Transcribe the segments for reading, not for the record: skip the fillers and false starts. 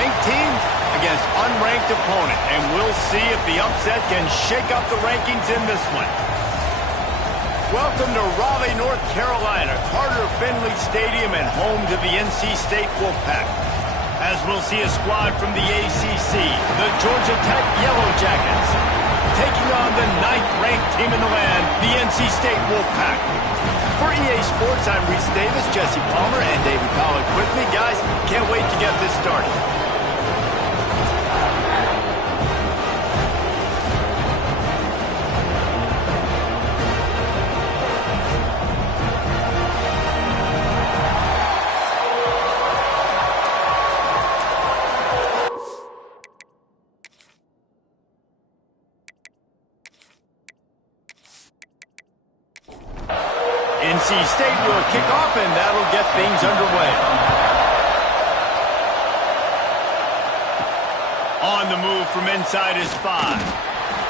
ranked team against unranked opponent, and we'll see if the upset can shake up the rankings in this one. Welcome to Raleigh, North Carolina, Carter Finley Stadium, and home to the NC State Wolfpack. As we'll see a squad from the ACC, the Georgia Tech Yellow Jackets, taking on the 9th-ranked team in the land, the NC State Wolfpack. For EA Sports, I'm Reese Davis, Jesse Palmer, and David Pollock with me. Guys, can't wait to get this started. NC State will kick off, and that'll get things underway. On the move from inside his 5.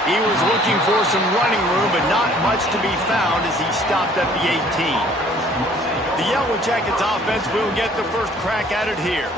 He was looking for some running room, but not much to be found as he stopped at the 18. The Yellow Jackets offense will get the first crack at it here.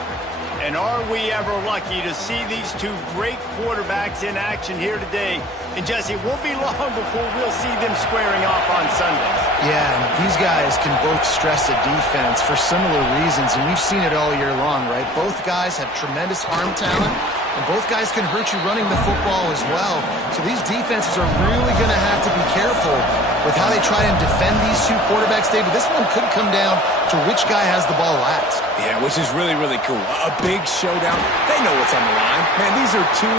And are we ever lucky to see these two great quarterbacks in action here today? And Jesse, it won't be long before we'll see them squaring off on Sundays. Yeah, and these guys can both stress a defense for similar reasons, and we've seen it all year long, right? Both guys have tremendous arm talent, and both guys can hurt you running the football as well. So these defenses are really going to have to be careful with how they try and defend these two quarterbacks, David. This one could come down to which guy has the ball last. Yeah, which is really, really cool. A big showdown. They know what's on the line. Man, these are two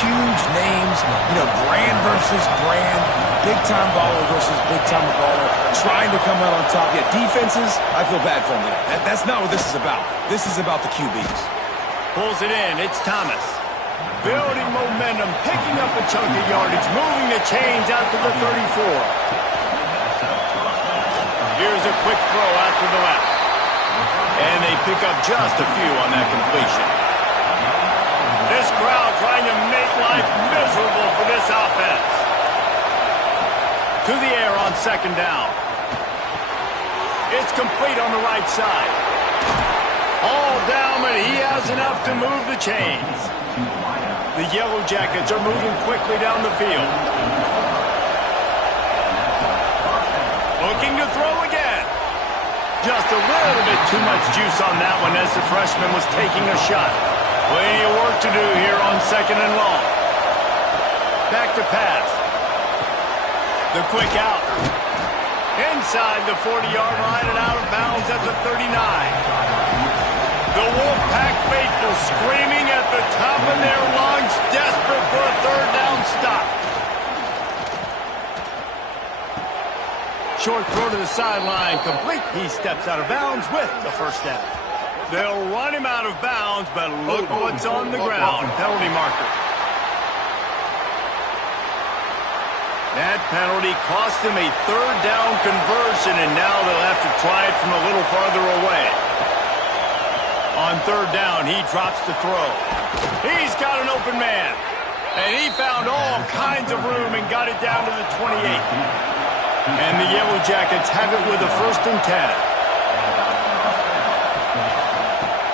huge names. You know, brand versus brand. Big-time baller versus big-time baller. Trying to come out on top. Yeah, defenses, I feel bad for them. That's not what this is about. This is about the QBs. Pulls it in. It's Thomas. Building momentum, picking up a chunk of yardage, moving the chains out to the 34. Here's a quick throw out to the left. And they pick up just a few on that completion. This crowd trying to make life miserable for this offense. To the air on 2nd down. It's complete on the right side. All down, but he has enough to move the chains. The Yellow Jackets are moving quickly down the field. Looking to throw again. Just a little bit too much juice on that one as the freshman was taking a shot. Plenty of work to do here on 2nd and long. Back to pass. The quick out. Inside the 40-yard line and out of bounds at the 39. The Wolfpack faithful screaming at the top of their lungs, desperate for a 3rd down stop. Short throw to the sideline, complete. He steps out of bounds with the 1st down. They'll run him out of bounds, but look what's on the ground. Penalty marker. That penalty cost him a 3rd down conversion, and now they'll have to try it from a little farther away. On 3rd down, he drops the throw. He's got an open man. And he found all kinds of room and got it down to the 28. And the Yellow Jackets have it with a 1st and 10.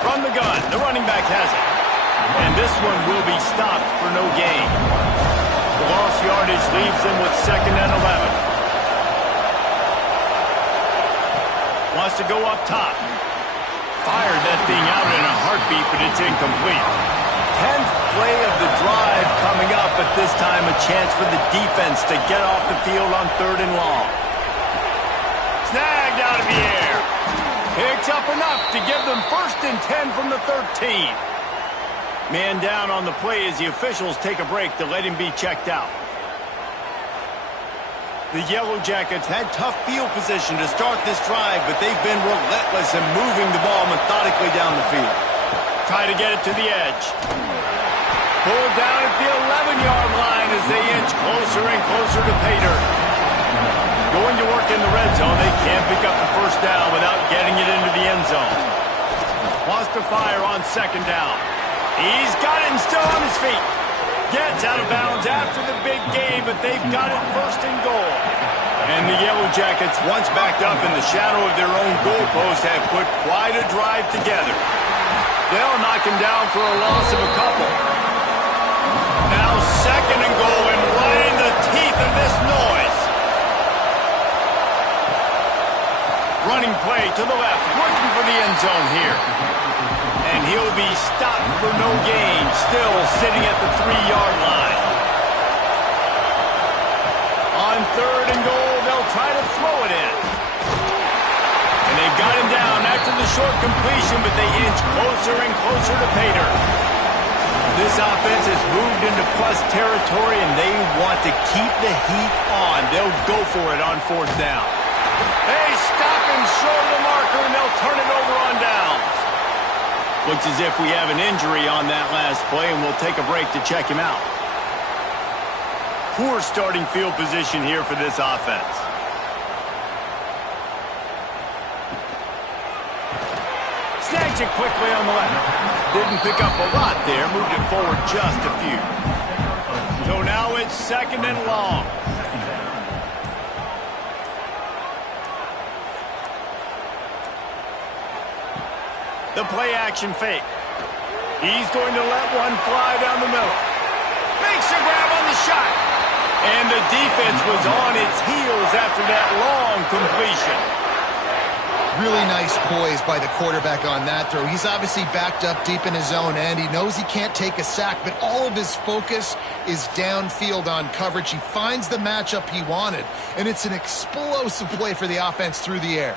From the gun, the running back has it. And this one will be stopped for no gain. The lost yardage leaves them with 2nd and 11. Wants to go up top. Fired that thing out in a heartbeat, but it's incomplete. 10th play of the drive coming up, but this time a chance for the defense to get off the field on 3rd and long. Snagged out of the air. Picks up enough to give them 1st and 10 from the 13. Man down on the play as the officials take a break to let him be checked out. The Yellow Jackets had tough field position to start this drive, but they've been relentless in moving the ball methodically down the field. Try to get it to the edge. Pulled down at the 11-yard line as they inch closer and closer to pay dirt. Going to work in the red zone, they can't pick up the 1st down without getting it into the end zone. Wants to fire on 2nd down. He's got it and still on his feet. Gets out of bounds after the big game, but they've got it 1st and goal. And the Yellow Jackets, once backed up in the shadow of their own goalpost, have put quite a drive together. They'll knock him down for a loss of a couple. Now 2nd and goal, and right in the teeth of this noise. Running play to the left, working for the end zone here. And he'll be stopped for no gain, still sitting at the 3-yard line. On 3rd and goal, they'll try to throw it in. And they've got him down after the short completion, but they inch closer and closer to pay dirt. This offense has moved into plus territory, and they want to keep the heat on. They'll go for it on 4th down. They stop him short of the marker, and they'll turn it over on downs. Looks as if we have an injury on that last play, and we'll take a break to check him out. Poor starting field position here for this offense. Snags it quickly on the left. Didn't pick up a lot there, moved it forward just a few. So now it's 2nd and long. The play action fake. He's going to let one fly down the middle. Makes a grab on the shot. And the defense was on its heels after that long completion. Really nice poise by the quarterback on that throw. He's obviously backed up deep in his own end. He knows he can't take a sack, but all of his focus is downfield on coverage. He finds the matchup he wanted, and it's an explosive play for the offense through the air.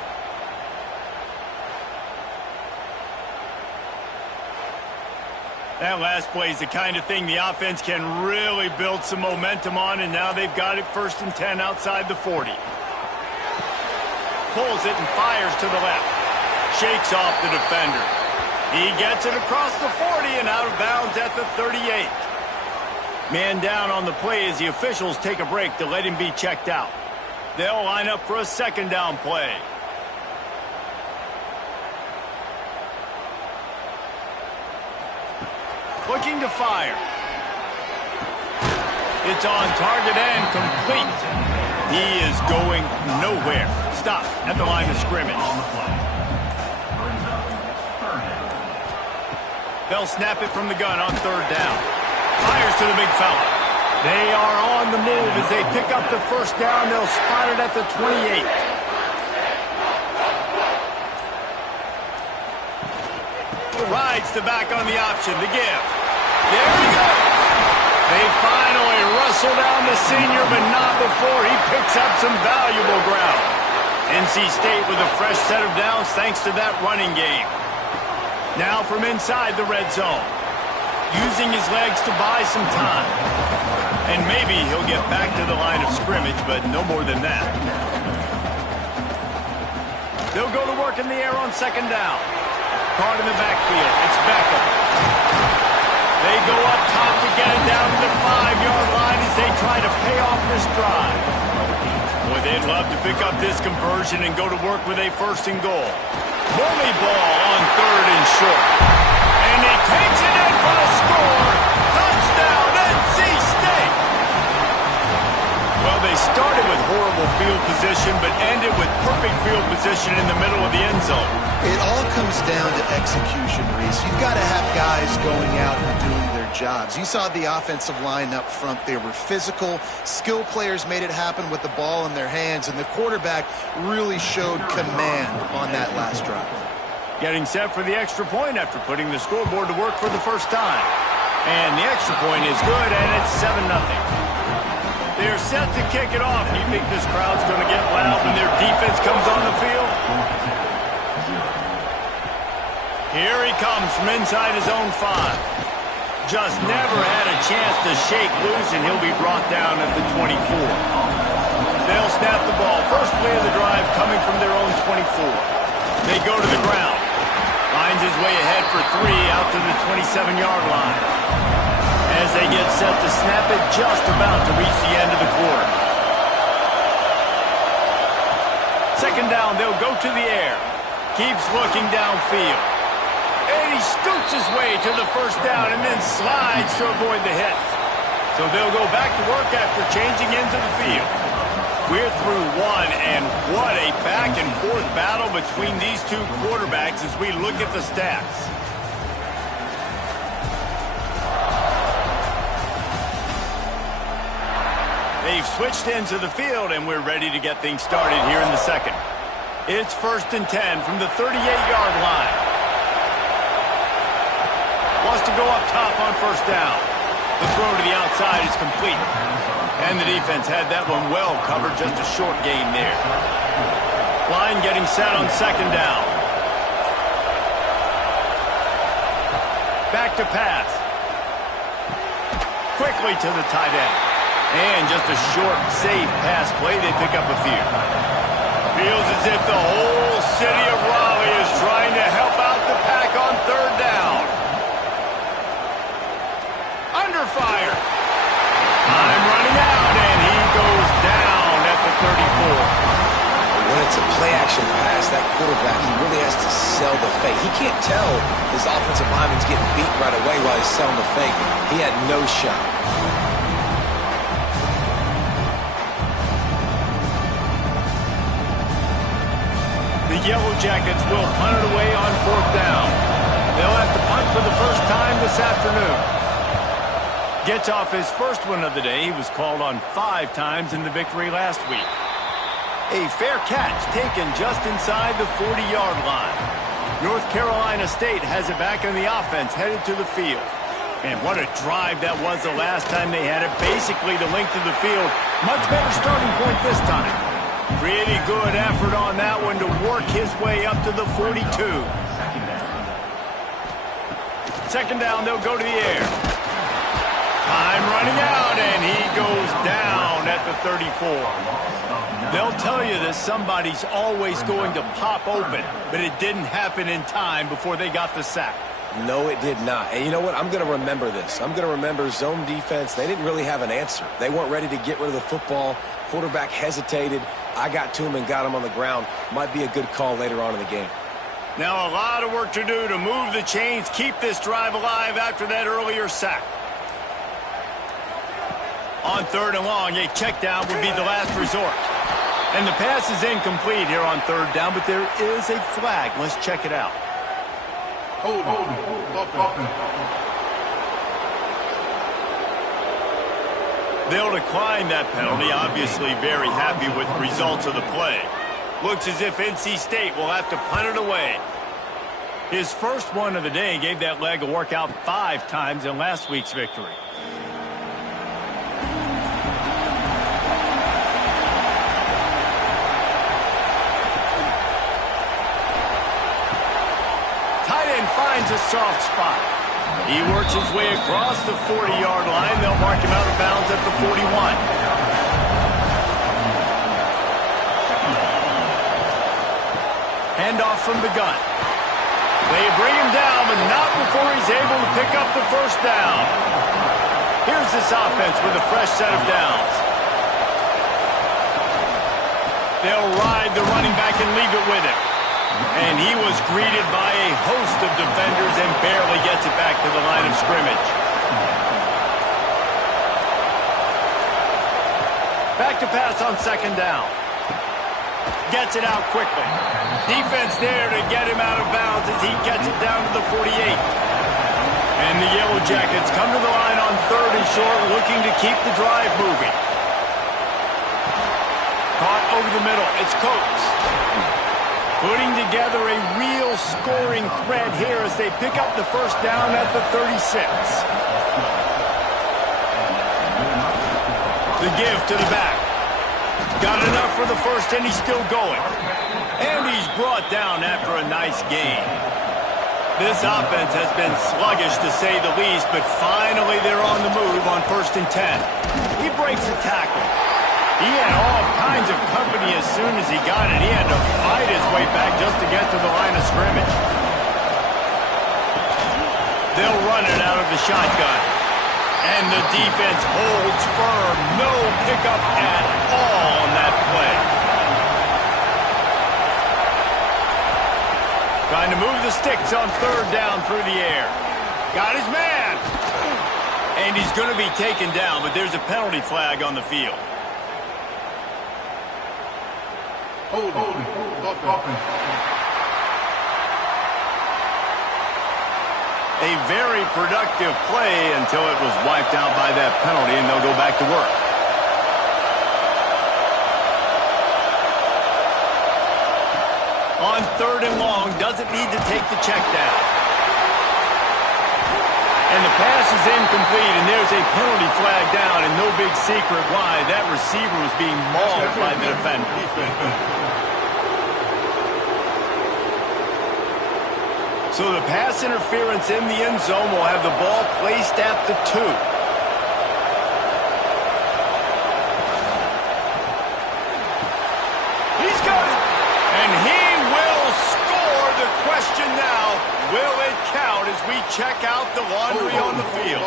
That last play is the kind of thing the offense can really build some momentum on, and now they've got it 1st and 10 outside the 40. Pulls it and fires to the left. Shakes off the defender. He gets it across the 40 and out of bounds at the 38. Man down on the play as the officials take a break to let him be checked out. They'll line up for a 2nd down play. Looking to fire. It's on target and complete. He is going nowhere. Stop at the line of scrimmage. They'll snap it from the gun on 3rd down. Fires to the big fella. They are on the move as they pick up the 1st down. They'll spot it at the 28. Rides the back on the option. The give. There he goes. They finally wrestle down the senior, but not before he picks up some valuable ground. NC State with a fresh set of downs thanks to that running game. Now from inside the red zone. Using his legs to buy some time. And maybe he'll get back to the line of scrimmage, but no more than that. They'll go to work in the air on 2nd down. Caught in the backfield. It's Beckham. They go up top to get it down to the 5-yard line as they try to pay off this drive. Boy, they'd love to pick up this conversion and go to work with a 1st and goal. Bully ball on 3rd and short. And he takes it in for the score. Touchdown, NC State. Well, they started with horrible field position, but ended with perfect field position in the middle of the end zone. It all comes down to execution, Reese. You've got to have guys going out and doing their jobs. You saw the offensive line up front. They were physical. Skill players made it happen with the ball in their hands, and the quarterback really showed command on that last drive. Getting set for the extra point after putting the scoreboard to work for the 1st time. And the extra point is good, and it's 7-0. They're set to kick it off. Do you think this crowd's going to get loud when their defense comes on the field? Here he comes from inside his own 5. Just never had a chance to shake loose, and he'll be brought down at the 24. They'll snap the ball. First play of the drive coming from their own 24. They go to the ground. Finds his way ahead for 3 out to the 27-yard line. As they get set to snap it, just about to reach the end of the quarter. 2nd down, they'll go to the air. Keeps looking downfield. And he scoots his way to the 1st down and then slides to avoid the hit. So they'll go back to work after changing into the field. We're through 1, and what a back-and-forth battle between these two quarterbacks as we look at the stats. They've switched ends of the field, and we're ready to get things started here in the second. It's 1st and 10 from the 38-yard line. Wants to go up top on 1st down. The throw to the outside is complete. And the defense had that one well covered, just a short gain there. Line getting set on 2nd down. Back to pass. Quickly to the tight end. And just a short, safe pass play. They pick up a few. Feels as if the whole city of Raleigh is trying to help out the pack on 3rd down. Under fire. Time running out, and he goes down at the 34. When it's a play-action pass, that quarterback, he really has to sell the fake. He can't tell his offensive lineman's getting beat right away while he's selling the fake. He had no shot. The Yellow Jackets will punt it away on 4th down. They'll have to punt for the first time this afternoon. Gets off his first one of the day. He was called on 5 times in the victory last week. A fair catch taken just inside the 40-yard line. North Carolina State has it back in the offense, headed to the field. And what a drive that was the last time they had it, basically the length of the field. Much better starting point this time. Pretty good effort on that one to work his way up to the 42. 2nd down, they'll go to the air. Time running out, and he goes down at the 34. They'll tell you that somebody's always going to pop open, but it didn't happen in time before they got the sack. No, it did not. And you know what? I'm going to remember this. I'm going to remember zone defense. They didn't really have an answer. They weren't ready to get rid of the football. Quarterback hesitated. I got to him and got him on the ground. Might be a good call later on in the game. Now a lot of work to do to move the chains, keep this drive alive after that earlier sack. On 3rd and long, a check down would be the last resort. And the pass is incomplete here on 3rd down, but there is a flag. Let's check it out. They'll decline that penalty, obviously very happy with the results of the play. Looks as if NC State will have to punt it away. His first one of the day gave that leg a workout 5 times in last week's victory. Finds a soft spot. He works his way across the 40-yard line. They'll mark him out of bounds at the 41. Handoff from the gun. They bring him down, but not before he's able to pick up the 1st down. Here's this offense with a fresh set of downs. They'll ride the running back and leave it with him. And he was greeted by a host of defenders and barely gets it back to the line of scrimmage. Back to pass on 2nd down. Gets it out quickly. Defense there to get him out of bounds as he gets it down to the 48. And the Yellow Jackets come to the line on 3rd and short, looking to keep the drive moving. Caught over the middle. It's Coates. Putting together a real scoring threat here as they pick up the 1st down at the 36. The give to the back. Got enough for the 1st, and he's still going. And he's brought down after a nice gain. This offense has been sluggish to say the least, but finally they're on the move on 1st and 10. He breaks a tackle. He had all kinds of company as soon as he got it. He had to fight his way back just to get to the line of scrimmage. They'll run it out of the shotgun. And the defense holds firm. No pickup at all on that play. Trying to move the sticks on 3rd down through the air. Got his man. And he's going to be taken down, but there's a penalty flag on the field. A very productive play until it was wiped out by that penalty, and they'll go back to work. On 3rd and long, doesn't need to take the check down. And the pass is incomplete, and there's a penalty flag down, and no big secret why. That receiver was being mauled by the defender. So the pass interference in the end zone will have the ball placed at the 2. He's got it. And he will score. The question now, will it count as we check out the laundry on the field?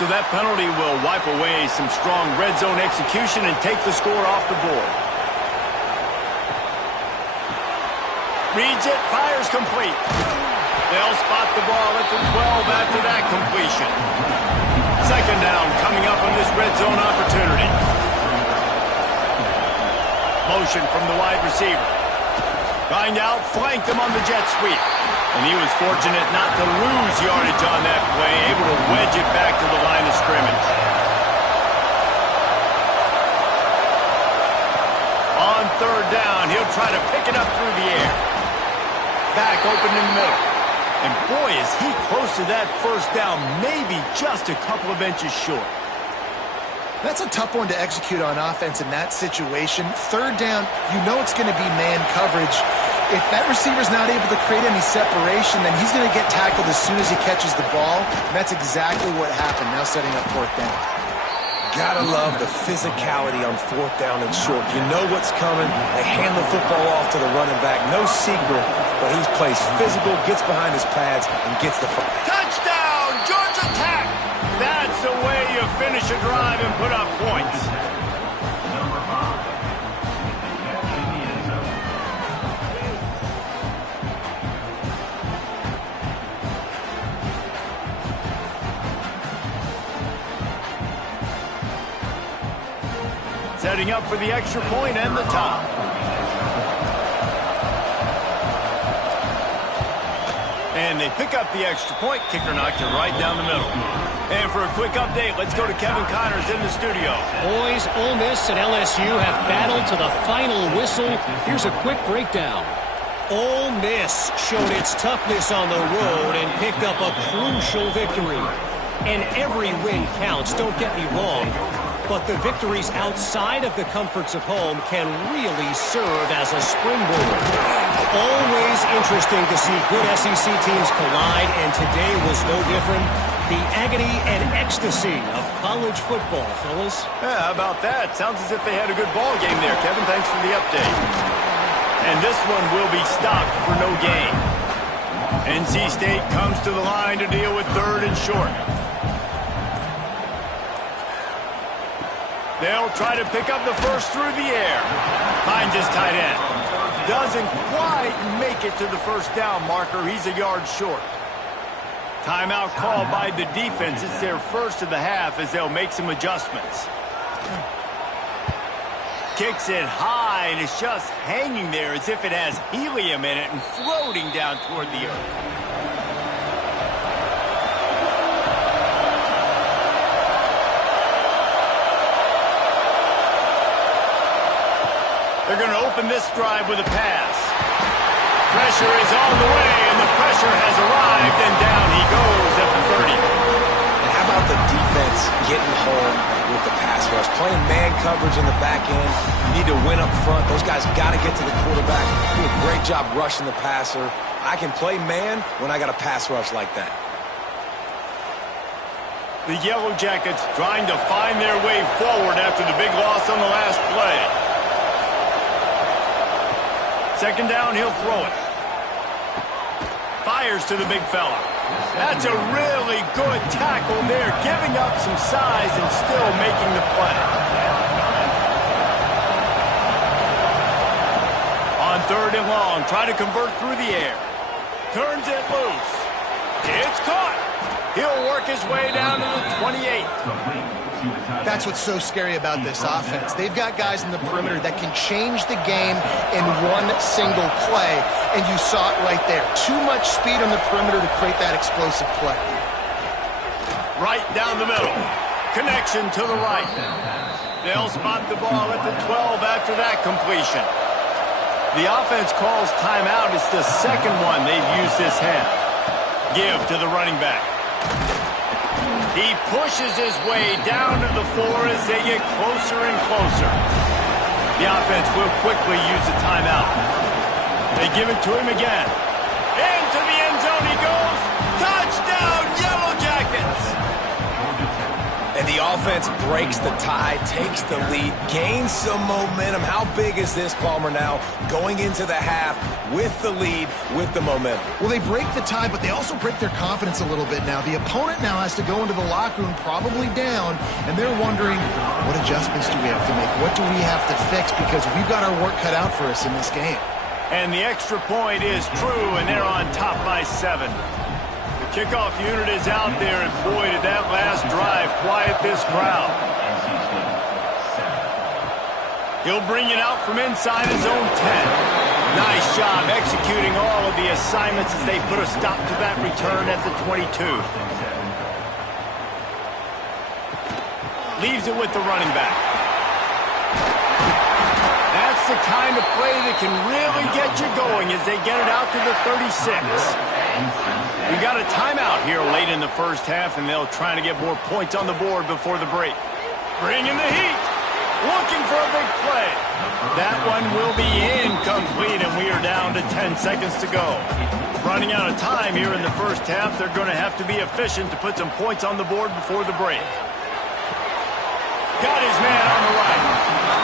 So that penalty will wipe away some strong red zone execution and take the score off the board. Reads it, fires complete. They'll spot the ball at the 12 after that completion. 2nd down coming up on this red zone opportunity. Motion from the wide receiver. Trying to outflank them on the jet sweep. And he was fortunate not to lose yardage on that play, able to wedge it back to the line of scrimmage. On 3rd down, he'll try to pick it up through the air. Back open in the middle. And boy, is he close to that 1st down, maybe just a couple of inches short. That's a tough one to execute on offense in that situation. 3rd down, you know it's going to be man coverage. If that receiver's not able to create any separation, then he's going to get tackled as soon as he catches the ball. And that's exactly what happened, now setting up 4th down. Gotta love the physicality on 4th down and short. You know what's coming. They hand the football off to the running back. No secret, but he plays physical, gets behind his pads, and gets the first. Touchdown, Georgia Tech! That's the way you finish a drive and put up points. Setting up for the extra point and the top. And they pick up the extra point. Kicker knocked it right down the middle. And for a quick update, let's go to Kevin Connors in the studio. Boys, Ole Miss and LSU have battled to the final whistle. Here's a quick breakdown. Ole Miss showed its toughness on the road and picked up a crucial victory. And every win counts, don't get me wrong. But the victories outside of the comforts of home can really serve as a springboard. Always interesting to see good SEC teams collide, and today was no different. The agony and ecstasy of college football, fellas. Yeah, how about that? Sounds as if they had a good ball game there, Kevin. Thanks for the update. And this one will be stopped for no gain. NC State comes to the line to deal with 3rd and short. They'll try to pick up the first through the air. Finds his tight end. Doesn't quite make it to the 1st down marker. He's a yard short. Timeout called by the defense. It's their first of the half as they'll make some adjustments. Kicks it high, and it's just hanging there as if it has helium in it and floating down toward the earth. They're going to open this drive with a pass. Pressure is on the way, and the pressure has arrived, and down he goes at the 30. And how about the defense getting home with the pass rush? Playing man coverage in the back end. You need to win up front. Those guys got to get to the quarterback. Do a great job rushing the passer. I can play man when I got a pass rush like that. The Yellow Jackets trying to find their way forward after the big loss on the last play. 2nd down, he'll throw it. Fires to the big fella. That's a really good tackle there, giving up some size and still making the play. On 3rd and long, try to convert through the air. Turns it loose. It's caught. He'll work his way down to the 28. That's what's so scary about this offense. They've got guys in the perimeter that can change the game in one single play, and you saw it right there. Too much speed on the perimeter to create that explosive play. Right down the middle. Connection to the right. They'll spot the ball at the 12 after that completion. The offense calls timeout. It's the second one they've used this half. Give to the running back. He pushes his way down to the 4 as they get closer and closer. The offense will quickly use a timeout. They give it to him again. Into the end zone he goes. Touchdown, Yellow Jackets! And the offense breaks the tie, takes the lead, gains some momentum. How big is this, Palmer, now going into the half with the lead, with the momentum? Well, they break the tie, but they also break their confidence a little bit now. The opponent now has to go into the locker room probably down, and they're wondering, what adjustments do we have to make? What do we have to fix? Because we've got our work cut out for us in this game. And the extra point is true, and they're on top by 7. The kickoff unit is out there, and boy, did that last drive quiet this crowd. He'll bring it out from inside his own 10. Nice job executing all of the assignments as they put a stop to that return at the 22. Leaves it with the running back. That's the kind of play that can really get you going as they get it out to the 36. We got a timeout here late in the first half, and they'll try to get more points on the board before the break. Bringing the heat. Looking for a big play. That one will be incomplete, and we are down to 10 seconds to go. Running out of time here in the first half, they're going to have to be efficient to put some points on the board before the break. Got his man on the right.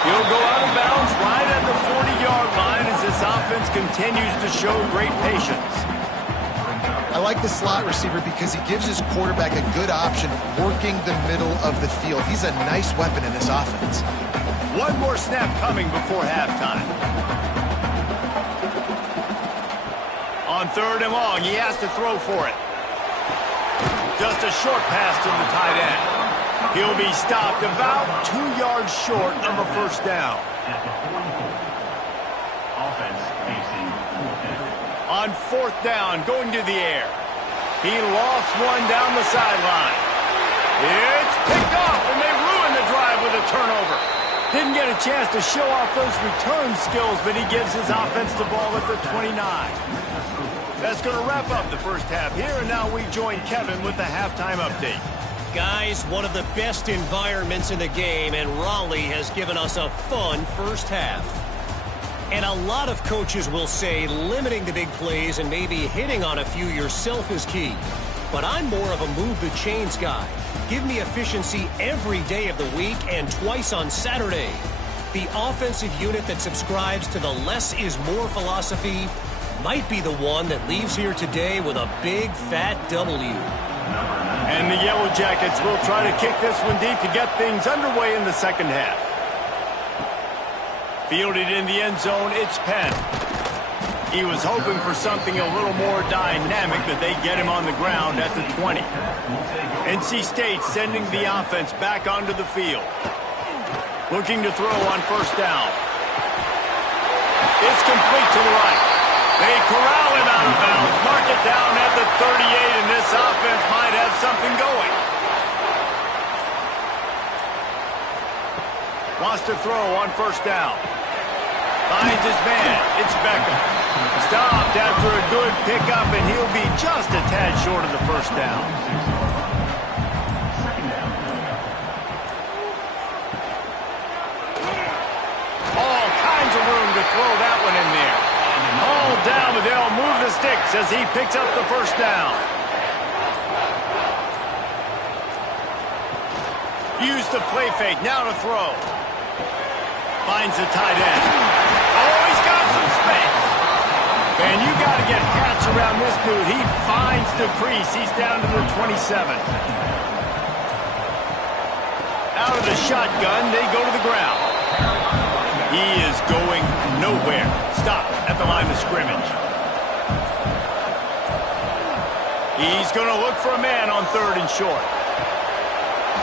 He'll go out of bounds right at the 40-yard line as this offense continues to show great patience. I like the slot receiver because he gives his quarterback a good option working the middle of the field. He's a nice weapon in this offense. One more snap coming before halftime. On 3rd and long, he has to throw for it. Just a short pass to the tight end. He'll be stopped about 2 yards short of a first down. On 4th down, going to the air. He lost one down the sideline. It's picked off, and they ruin the drive with a turnover. Didn't get a chance to show off those return skills, but he gives his offense the ball at the 29. That's going to wrap up the first half here, and now we join Kevin with the halftime update. Guys, one of the best environments in the game, and Raleigh has given us a fun first half. And a lot of coaches will say limiting the big plays and maybe hitting on a few yourself is key. But I'm more of a move the chains guy. Give me efficiency every day of the week and twice on Saturday. The offensive unit that subscribes to the less is more philosophy might be the one that leaves here today with a big fat W. And the Yellow Jackets will try to kick this one deep to get things underway in the second half. Fielded in the end zone, it's Penn. He was hoping for something a little more dynamic, but they get him on the ground at the 20. NC State sending the offense back onto the field. Looking to throw on first down. It's complete to the right. They corral him out of bounds, mark it down at the 38, and this offense might have something going. Wants to throw on first down. Finds his man. It's Beckham. Stopped after a good pickup, and he'll be just a tad short of the first down. All kinds of room to throw that one in there. All down, but they'll move the sticks as he picks up the first down. Use the play fake. Now to throw. Finds the tight end. Oh, he's got some space. And you got to get hats around this dude. He finds the crease. He's down to the 27. Out of the shotgun, they go to the ground. He is going nowhere. Stop at the line of scrimmage. He's going to look for a man on 3rd and short.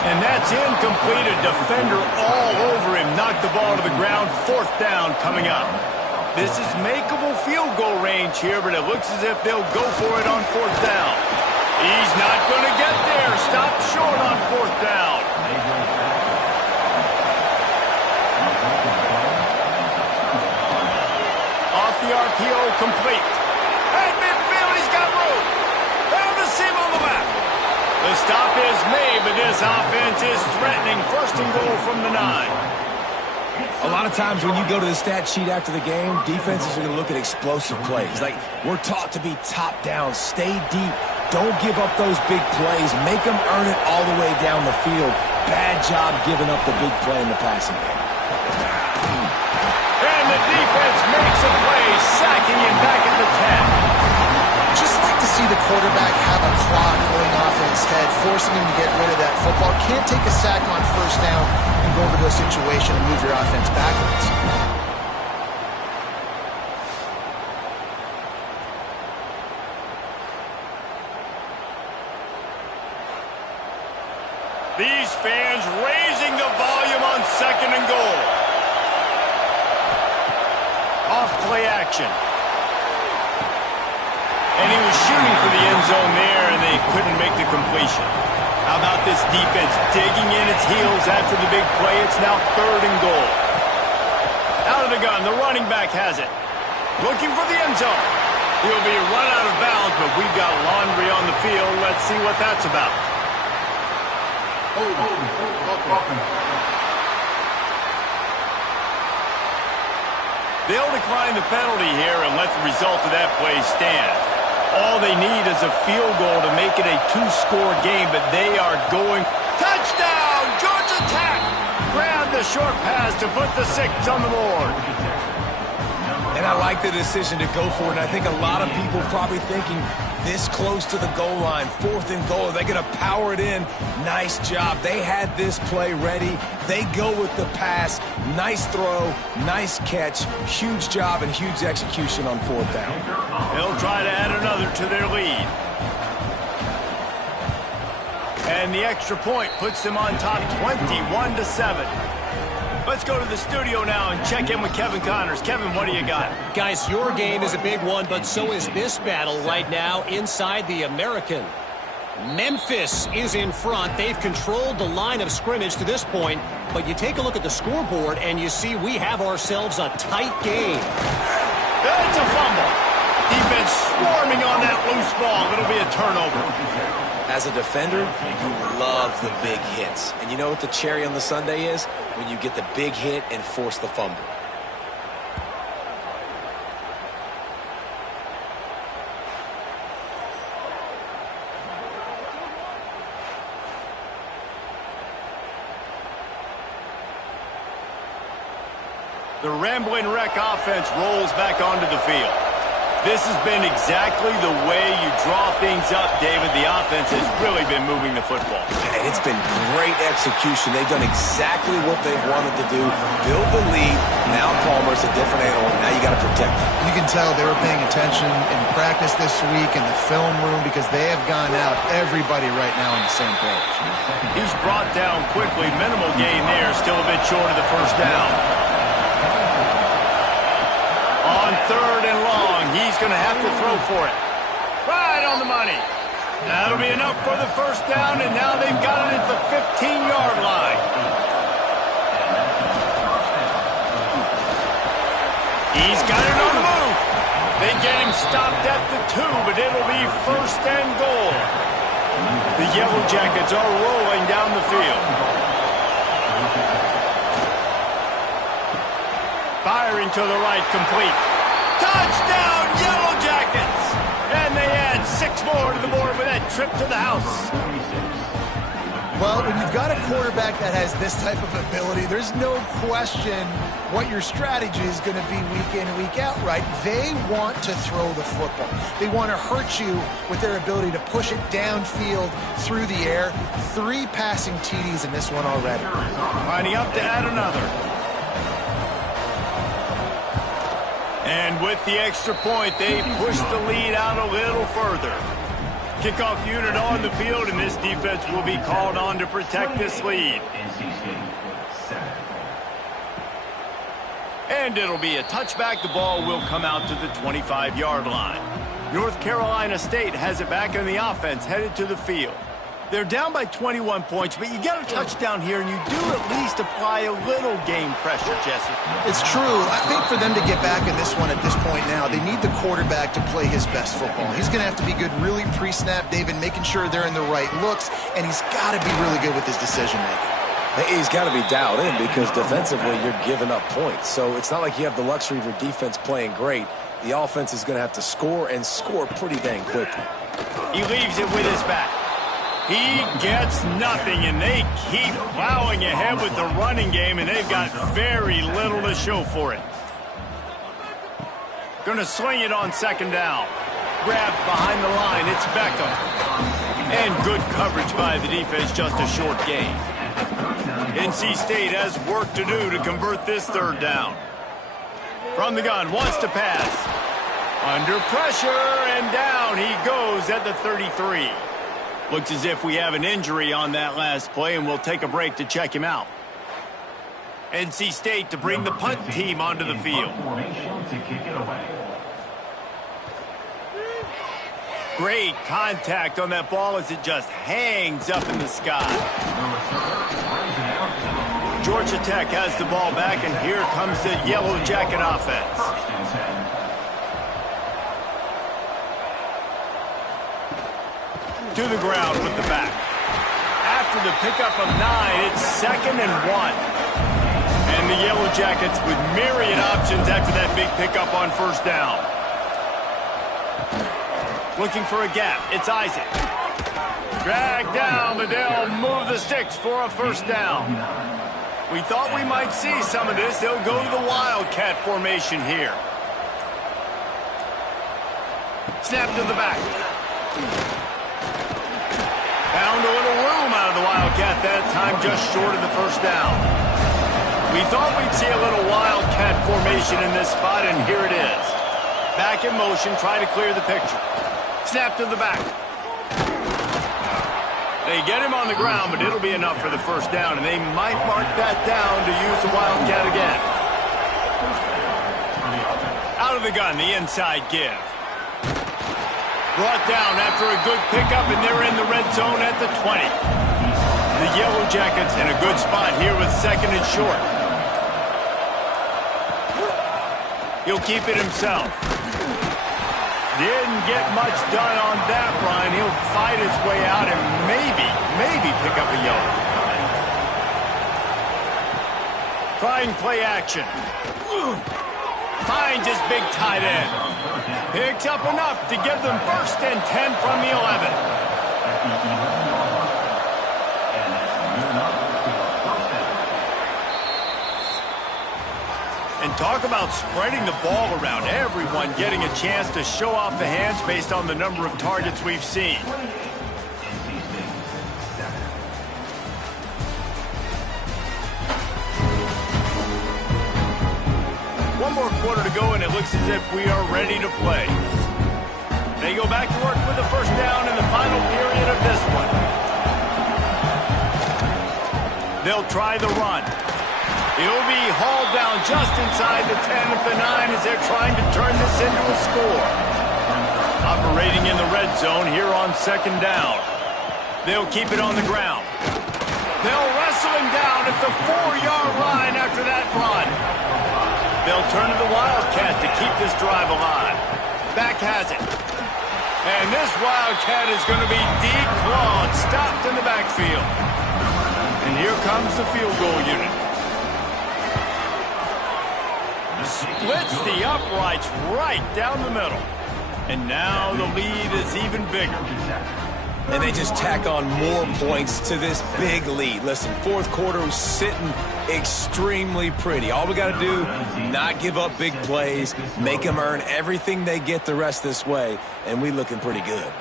And that's incomplete. A defender all over him. Knocked the ball to the ground. 4th down coming up. This is makeable field goal range here, but it looks as if they'll go for it on 4th down. He's not going to get there. Stopped short on 4th down. RPO complete. At midfield, he's got room. Found the seam on the left. The stop is made, but this offense is threatening. First and goal from the 9. A lot of times when you go to the stat sheet after the game, defenses are going to look at explosive plays. Like, we're taught to be top down, stay deep, don't give up those big plays, make them earn it all the way down the field. Bad job giving up the big play in the passing game. And the defense makes a play, sacking him back at the 10. Just like to see the quarterback have a clock going off in his head, forcing him to get rid of that football. Can't take a sack on first down and go into a situation and move your offense backwards. These fans raising the volume on second and goal. Off play action. And he was shooting for the end zone there, and they couldn't make the completion. How about this defense digging in its heels after the big play? It's now third and goal. Out of the gun, the running back has it. Looking for the end zone. He'll be run out of bounds, but we've got laundry on the field. Let's see what that's about. They'll decline the penalty here and let the result of that play stand. All they need is a field goal to make it a two-score game, but they are going. Touchdown! Georgia Tech! Grab the short pass to put the 6 on the board. And I like the decision to go for it. And I think a lot of people probably thinking this close to the goal line, 4th and goal, they're going to power it in. Nice job. They had this play ready. They go with the pass. Nice throw, nice catch, huge job and huge execution on 4th down. They'll try to add another to their lead. And the extra point puts them on top 21-7. Let's go to the studio now and check in with Kevin Connors. Kevin, what do you got? Guys, your game is a big one, but so is this battle right now inside the American. Memphis is in front. They've controlled the line of scrimmage to this point, but you take a look at the scoreboard and you see we have ourselves a tight game. It's a fumble. Defense swarming on that loose ball. It'll be a turnover. As a defender, you love the big hits. And you know what the cherry on the sundae is? When you get the big hit and force the fumble. The Rambling Wreck offense rolls back onto the field. This has been exactly the way you draw things up, David. The offense has really been moving the football. And it's been great execution. They've done exactly what they've wanted to do. Build the lead. Now Palmer's a different animal. Now you got to protect him. You can tell they were paying attention in practice this week in the film room because they have gone out, everybody right now on the same page. He's brought down quickly. Minimal gain there. Still a bit short of the first down. On third and long, he's going to have to throw for it. Right on the money. That'll be enough for the first down, and now they've got it at the 15-yard line. He's got it on the move. They get him stopped at the 2, but it'll be first and goal. The Yellow Jackets are rolling down the field. Firing to the right, complete. Touchdown, Yellow Jackets! And they add 6 more to the board with that trip to the house. Well, when you've got a quarterback that has this type of ability, there's no question what your strategy is going to be week in and week out, right? They want to throw the football. They want to hurt you with their ability to push it downfield through the air. 3 passing TDs in this one already. Lining up to add another. And with the extra point, they push the lead out a little further. Kickoff unit on the field, and this defense will be called on to protect this lead. And it'll be a touchback. The ball will come out to the 25-yard line. North Carolina State has it back on the offense, headed to the field. They're down by 21 points, but you get a touchdown here, and you do at least apply a little game pressure, Jesse. It's true. I think for them to get back in this one at this point now, they need the quarterback to play his best football. He's going to have to be good really pre-snap, David, making sure they're in the right looks, and he's got to be really good with his decision-making. He's got to be dialed in because defensively you're giving up points. So it's not like you have the luxury of your defense playing great. The offense is going to have to score and score pretty dang quickly. He leaves it with his back. He gets nothing, and they keep plowing ahead with the running game, and they've got very little to show for it. Going to sling it on second down. Grabbed behind the line. It's Beckham. And good coverage by the defense, just a short gain. NC State has work to do to convert this third down. From the gun, wants to pass. Under pressure, and down he goes at the 33. Looks as if we have an injury on that last play, and we'll take a break to check him out. NC State to bring the punt team onto the field. Great contact on that ball as it just hangs up in the sky. Georgia Tech has the ball back, and here comes the Yellow Jacket offense. To the ground with the back. After the pickup of 9, it's 2nd and 1. And the Yellow Jackets with myriad options after that big pickup on first down. Looking for a gap. It's Isaac. Dragged down, but they'll move the sticks for a first down. We thought we might see some of this. They'll go to the Wildcat formation here. Snap to the back. Found a little room out of the Wildcat that time, just short of the first down. We thought we'd see a little Wildcat formation in this spot, and here it is. Back in motion, try to clear the picture. Snap to the back. They get him on the ground, but it'll be enough for the first down, and they might mark that down to use the Wildcat again. Out of the gun, the inside give. Brought down after a good pickup, and they're in the red zone at the 20. The Yellow Jackets in a good spot here with 2nd and short. He'll keep it himself. Didn't get much done on that run. He'll fight his way out and maybe pick up a yard. Trying play action. Finds his big tight end. Picks up enough to give them 1st and 10 from the 11. And talk about spreading the ball around. Everyone getting a chance to show off the hands based on the number of targets we've seen. One more quarter to go, and it looks as if we are ready to play. They go back to work with the first down in the final period of this one. They'll try the run. It'll be hauled down just inside the 10 at the 9 as they're trying to turn this into a score. Operating in the red zone here on 2nd down. They'll keep it on the ground. They'll wrestle him down at the 4-yard line after that run. They'll turn to the Wildcat to keep this drive alive. Back has it. And this Wildcat is going to be declawed, stopped in the backfield. And here comes the field goal unit. Splits the uprights right down the middle. And now the lead is even bigger. And they just tack on more points to this big lead. Listen, 4th quarter was sitting extremely pretty. All we got to do, not give up big plays, make them earn everything they get the rest this way, and we looking pretty good.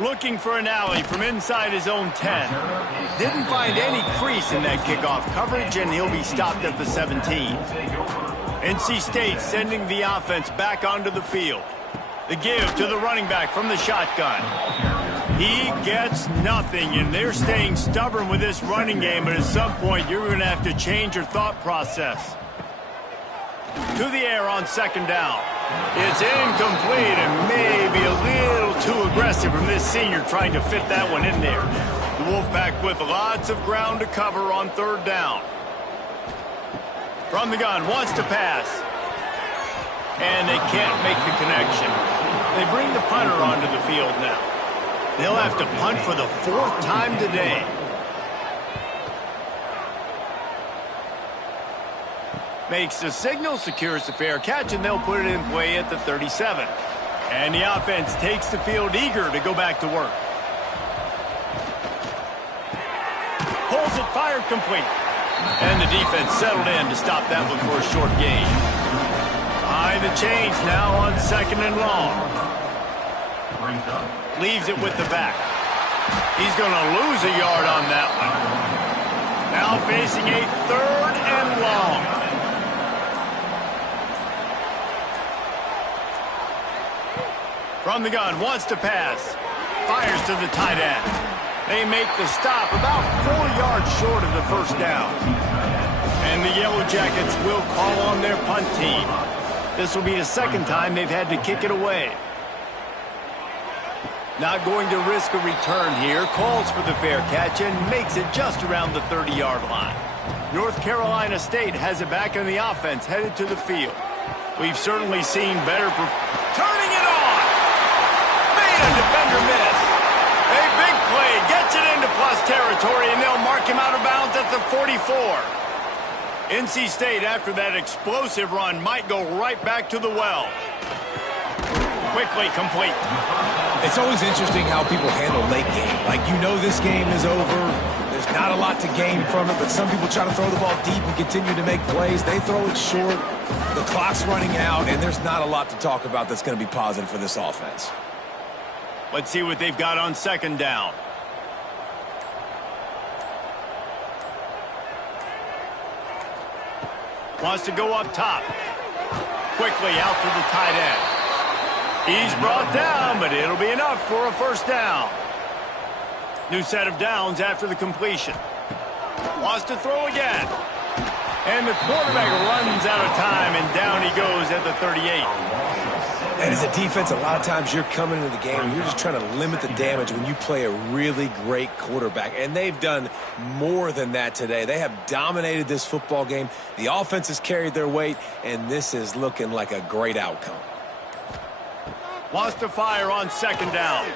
Looking for an alley from inside his own 10. Didn't find any crease in that kickoff coverage, and he'll be stopped at the 17. NC State sending the offense back onto the field. The give to the running back from the shotgun. He gets nothing, and they're staying stubborn with this running game, but at some point you're going to have to change your thought process. To the air on 2nd down. It's incomplete and maybe a little too aggressive from this senior trying to fit that one in there. The Wolfpack with lots of ground to cover on third down. From the gun, wants to pass. And they can't make the connection. They bring the punter onto the field now. They'll have to punt for the 4th time today. Makes the signal, secures the fair catch, and they'll put it in play at the 37. And the offense takes the field eager to go back to work. Pulls it, fired, complete. And the defense settled in to stop that one for a short gain. Behind the chains now on 2nd and long. Leaves it with the back. He's going to lose a yard on that one. Now facing a 3rd and long. From the gun, wants to pass. Fires to the tight end. They make the stop about 4 yards short of the 1st down. And the Yellow Jackets will call on their punt team. This will be the 2nd time they've had to kick it away. Not going to risk a return here. Calls for the fair catch and makes it just around the 30-yard line. North Carolina State has it back in the offense headed to the field. We've certainly seen better. Turning it on! Made a defender miss. A big play gets it into plus territory, and they'll mark him out of bounds at the 44. NC State, after that explosive run, might go right back to the well. Quickly complete. It's always interesting how people handle late game. Like, you know this game is over. There's not a lot to gain from it, but some people try to throw the ball deep and continue to make plays. They throw it short. The clock's running out, and there's not a lot to talk about that's going to be positive for this offense. Let's see what they've got on 2nd down. Wants to go up top. Quickly out to the tight end. He's brought down, but it'll be enough for a 1st down. New set of downs after the completion. Wants to throw again. And the quarterback runs out of time, and down he goes at the 38. And as a defense, a lot of times you're coming into the game and you're just trying to limit the damage when you play a really great quarterback. And they've done more than that today. They have dominated this football game. The offense has carried their weight, and this is looking like a great outcome. Wants to fire on 2nd down.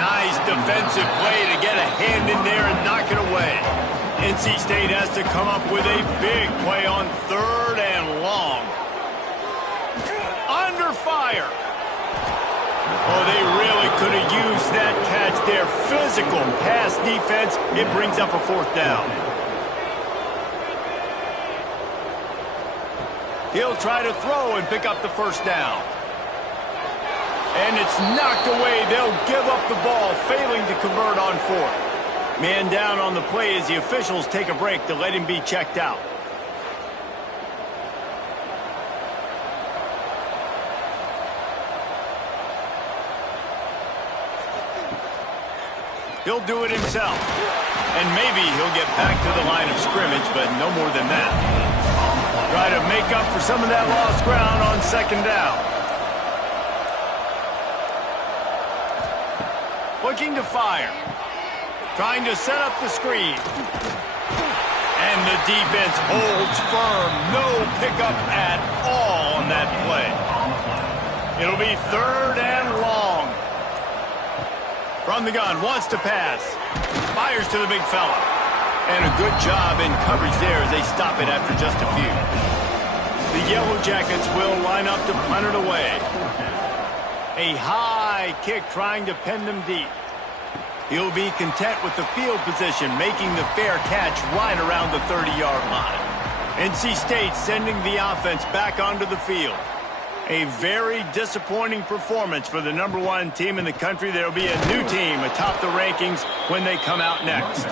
Nice defensive play to get a hand in there and knock it away. NC State has to come up with a big play on 3rd and long. Under fire. Oh, they really could have used that catch there. Physical pass defense. It brings up a 4th down. He'll try to throw and pick up the 1st down. And it's knocked away. They'll give up the ball, failing to convert on 4th. Man down on the play as the officials take a break to let him be checked out. He'll do it himself. And maybe he'll get back to the line of scrimmage, but no more than that. Try to make up for some of that lost ground on 2nd down. Looking to fire. Trying to set up the screen. And the defense holds firm. No pickup at all on that play. It'll be 3rd and long. From the gun, wants to pass. Fires to the big fella. And a good job in coverage there as they stop it after just a few. The Yellow Jackets will line up to punt it away. A high kick trying to pin them deep. He'll be content with the field position, making the fair catch right around the 30-yard line. NC State sending the offense back onto the field. A very disappointing performance for the #1 team in the country. There'll be a new team atop the rankings when they come out next.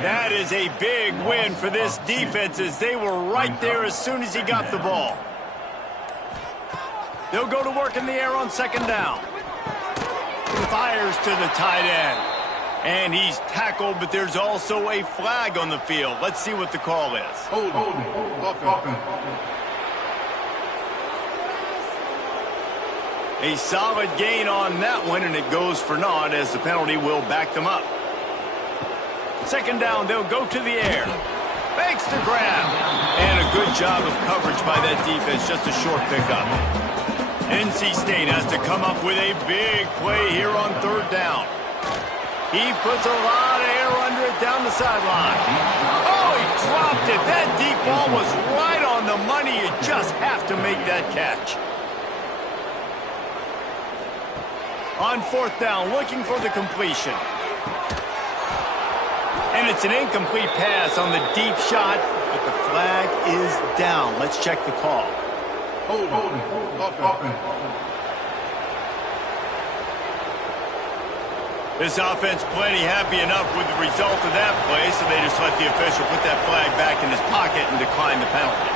That is a big win for this defense as they were right there as soon as he got the ball. They'll go to work in the air on 2nd down. Fires to the tight end. And he's tackled, but there's also a flag on the field. Let's see what the call is. A solid gain on that one, and it goes for naught as the penalty will back them up. Second down, they'll go to the air. Fakes the grab. And a good job of coverage by that defense, just a short pickup. NC State has to come up with a big play here on third down. He puts a lot of air under it down the sideline. Oh, he dropped it. That deep ball was right on the money. You just have to make that catch. On fourth down, looking for the completion. And it's an incomplete pass on the deep shot, but the flag is down. Let's check the call. Hold on. This offense plenty happy enough with the result of that play, so they just let the official put that flag back in his pocket and decline the penalty.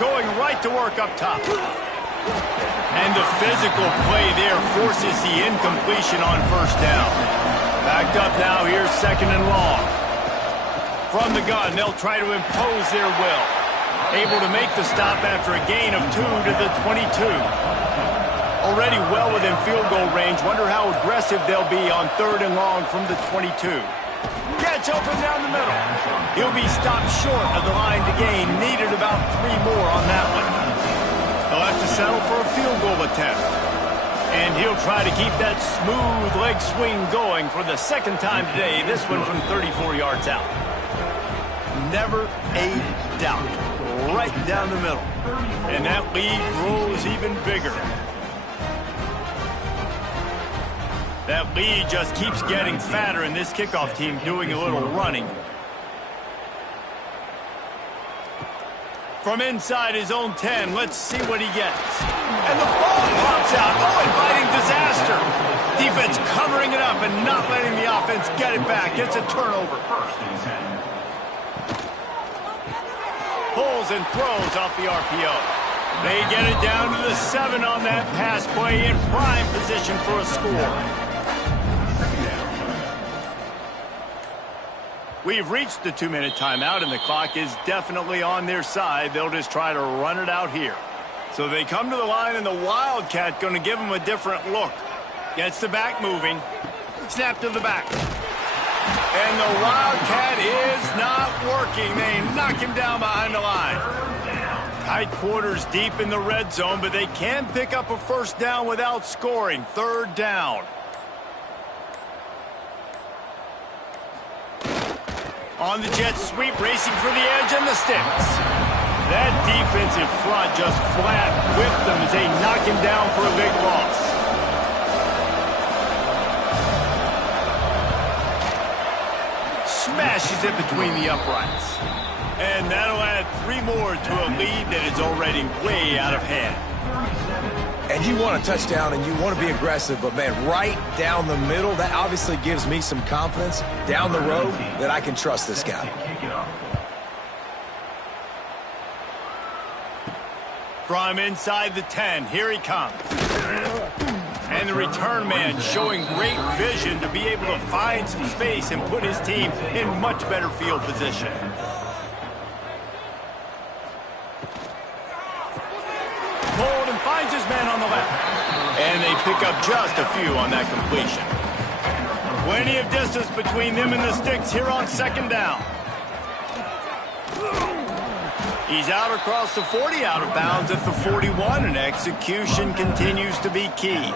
Going right to work up top. And the physical play there forces the incompletion on first down. Backed up now, here's second and long. From the gun, they'll try to impose their will. Able to make the stop after a gain of 2 to the 22. Already well within field goal range. Wonder how aggressive they'll be on third and long from the 22. Gets open down the middle. He'll be stopped short of the line to gain. Needed about 3 more on that one. They'll have to settle for a field goal attempt. And he'll try to keep that smooth leg swing going for the second time today. This one from 34 yards out. Never a doubt. Right down the middle. And that lead grows even bigger. That lead just keeps getting fatter, and this kickoff team doing a little running. From inside his own 10, let's see what he gets. And the ball pops out. Oh, inviting disaster. Defense covering it up and not letting the offense get it back. It's a turnover. Pulls and throws off the RPO. They get it down to the 7 on that pass play in prime position for a score. We've reached the 2-minute timeout, and the clock is definitely on their side. They'll just try to run it out here. So they come to the line, and the Wildcat going to give them a different look. Gets the back moving. Snap to the back. And the Wildcat is not working. They knock him down behind the line. Tight quarters deep in the red zone, but they can pick up a first down without scoring. Third down. On the jet sweep, racing for the edge and the sticks. That defensive front just flat whipped them as they knock him down for a big loss. Smashes it between the uprights. And that'll add 3 more to a lead that is already way out of hand. And you want a touchdown and you want to be aggressive, but man, right down the middle, that obviously gives me some confidence down the road that I can trust this guy. From inside the 10, here he comes. And the return man showing great vision to be able to find some space and put his team in much better field position. Pulled and finds his man on the left. And they pick up just a few on that completion. Plenty of distance between them and the sticks here on second down. He's out across the 40, out of bounds at the 41, and execution continues to be key.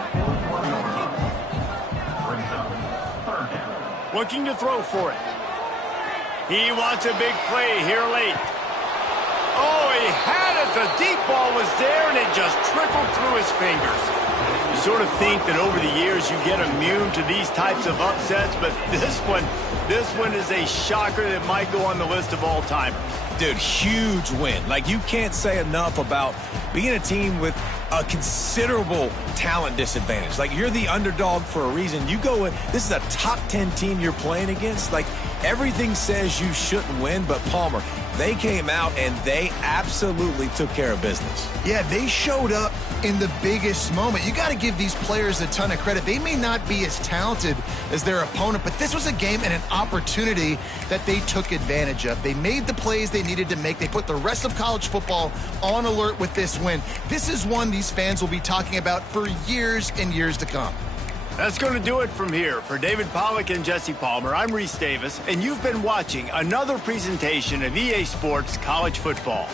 Looking to throw for it. He wants a big play here late. Oh, he had it. The deep ball was there, and it just trickled through his fingers. You sort of think that over the years you get immune to these types of upsets, but this one is a shocker that might go on the list of all time. Dude, huge win. Like, you can't say enough about being a team with a considerable talent disadvantage. Like, you're the underdog for a reason. You go in, this is a top 10 team you're playing against. Like, everything says you shouldn't win, but Palmer, They came out and they absolutely took care of business. Yeah, they showed up in the biggest moment. You got to give these players a ton of credit. They may not be as talented as their opponent, but this was a game and an opportunity that they took advantage of. They made the plays they needed to make. They put the rest of college football on alert with this win. This is one these fans will be talking about for years and years to come. That's going to do it from here. For David Pollack and Jesse Palmer, I'm Reese Davis, and you've been watching another presentation of EA Sports College Football.